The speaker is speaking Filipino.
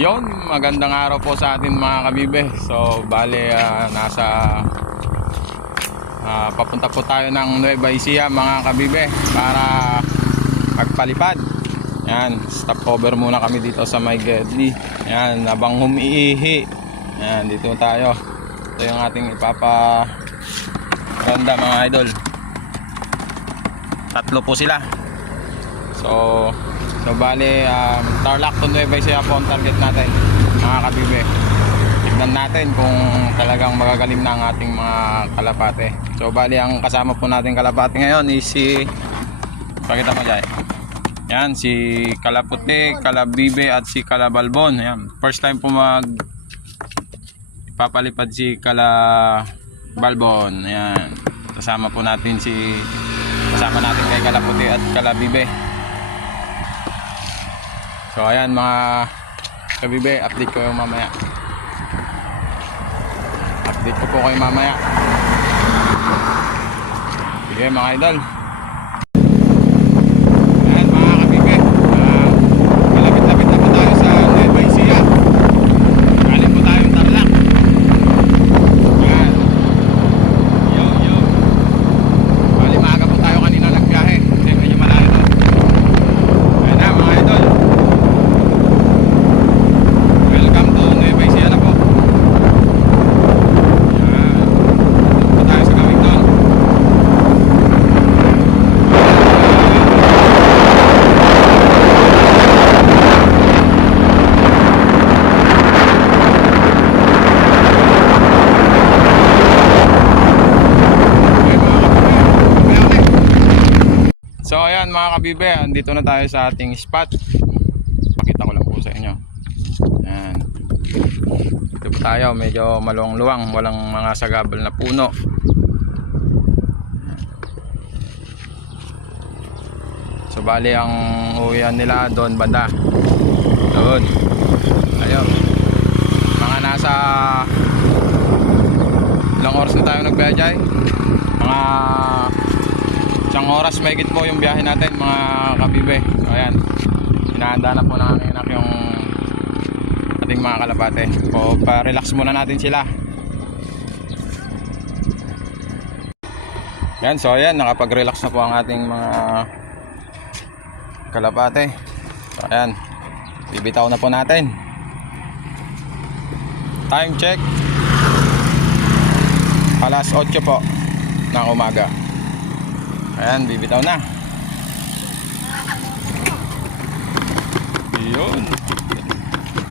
Yon, magandang araw po sa atin mga kabibe. So, bale papunta po tayo ng Nueva Ecija mga kabibe para magpalipad. Yan, stopover muna kami dito sa May Gedli. Yan, habang humiihi. Yan, dito tayo. Ito yung ating ronda mga idol. Tatlo po sila. So bali Tarlac to Nueva Ecija po ang target natin mga kabibe. Tignan natin kung talagang magagaling na ang ating mga kalapate. So bali ang kasama po natin kalapate ngayon is si, pakita mo dyan, yan, si Kalaputi, Kalabibe at si Kalabalbon. Yan, first time po ipapalipad si Kalabalbon. Yan, kasama natin kay Kalaputi at Kalabibe. So ayan mga kabibe, update ko kayo mamaya. Sige mga idol. Ayan mga kabibe, malapit-lapit na po tayo sa Nueva Ecija. Galing po tayong Tarlac. Ayan. Yo. Bali maaga po tayo kanina nagbiyahe kasi medyo malayo doon. Ayan na mga idol, welcome to Nueva Ecija na po. Ayan, dito po tayo sa gawing doon. So ayan mga kabibe, andito na tayo sa ating spot. Pakita ko lang po sa inyo. Ayan. Dito po tayo, medyo maluwang-luwang, walang mga sagabal na puno. So bali ang uwian nila doon banda. Doon. Ayun. Mga nasa ilang oras na tayo nagbiyahe? Mga isang oras mahigit po yung biyahe natin mga kabibe. So ayan, hinahanda na po namin yung ating mga kalapate. So pa-relax muna natin sila. Yan, so ayan, nakapag-relax na po ang ating mga kalapate. So ayan, bibitaw na po natin. Time check, alas 8 po ng umaga. Ayan, bibitaw na. Yun.